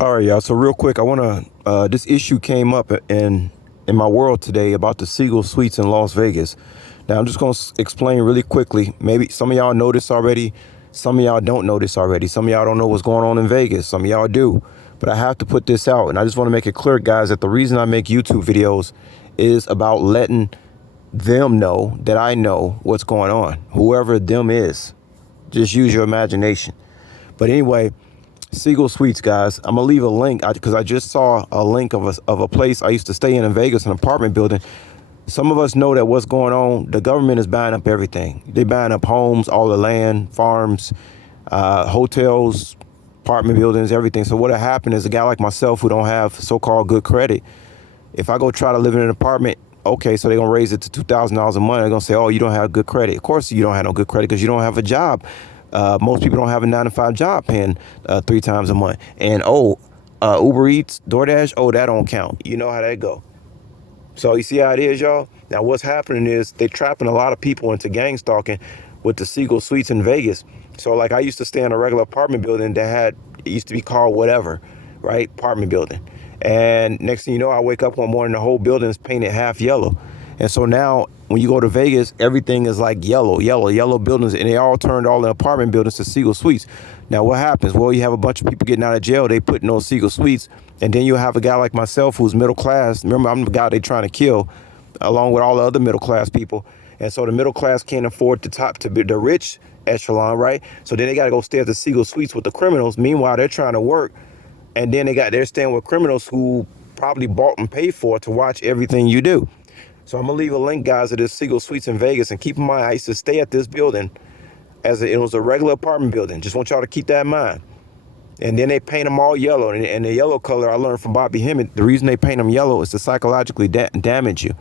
All right, y'all. So real quick, I want to. This issue came up in my world today about the Siegal Suites in Las Vegas. Now I'm just gonna explain really quickly. Maybe some of y'all know this already. Some of y'all don't know this already. Some of y'all don't know what's going on in Vegas. Some of y'all do. But I have to put this out, and I just want to make it clear, guys, that the reason I make YouTube videos is about letting them know that I know what's going on. Whoever them is, just use your imagination. But anyway. Siegal Suites, guys. I'm gonna leave a link because I just saw a link of a place I used to stay in Vegas, an apartment building. Some of us know that what's going on. The government is buying up everything. They're buying up homes, all the land, farms, hotels, apartment buildings, everything. So what happened is a guy like myself who don't have so-called good credit. If I go try to live in an apartment, okay, so they're gonna raise it to $2,000 a month. They're gonna say, oh, you don't have good credit. Of course you don't have no good credit because you don't have a job. Most people don't have a 9-to-5 job paying 3 times a month. And Uber Eats, DoorDash, that don't count. You know how that go. So you see how it is, y'all? Now what's happening is they trapping a lot of people into gang stalking with the Siegal Suites in Vegas. So like I used to stay in a regular apartment building that it used to be called whatever, right? Apartment building. And next thing you know, I wake up one morning, the whole building is painted half yellow. And so now when you go to Vegas, everything is like yellow buildings, and they all turned all the apartment buildings to Siegal Suites. Now what happens? Well, you have a bunch of people getting out of jail. They put in those Siegal Suites, and then you have a guy like myself who's middle class. Remember, I'm the guy they're trying to kill, along with all the other middle class people. And so the middle class can't afford to be the rich echelon, right? So then they got to go stay at the Siegal Suites with the criminals. Meanwhile, they're trying to work, and then they're staying with criminals who probably bought and paid for to watch everything you do. So I'm gonna leave a link, guys, to this Siegal Suites in Vegas, and keep in mind I used to stay at this building it was a regular apartment building. Just want y'all to keep that in mind. And then they paint them all yellow, and the yellow color I learned from Bobby Hemmett. The reason they paint them yellow is to psychologically damage you.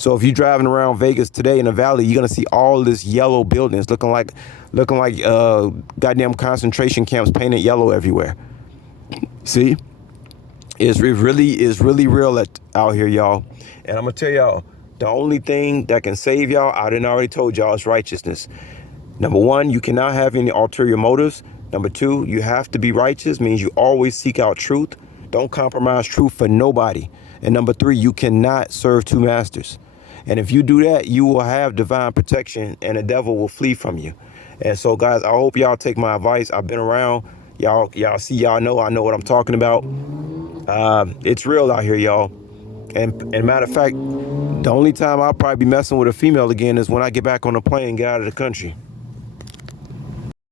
So if you're driving around Vegas today in the valley, you're gonna see all this yellow buildings looking like goddamn concentration camps painted yellow everywhere. See, it really is really real out here, y'all. And I'm gonna tell y'all, the only thing that can save y'all, I didn't already told y'all, is righteousness. Number one, you cannot have any ulterior motives. Number two, you have to be righteous, means you always seek out truth. Don't compromise truth for nobody. And number three, you cannot serve two masters. And if you do that, you will have divine protection and the devil will flee from you. And so, guys, I hope y'all take my advice. I've been around. Y'all see, I know what I'm talking about. It's real out here, y'all. And matter of fact, the only time I'll probably be messing with a female again is when I get back on the plane and get out of the country.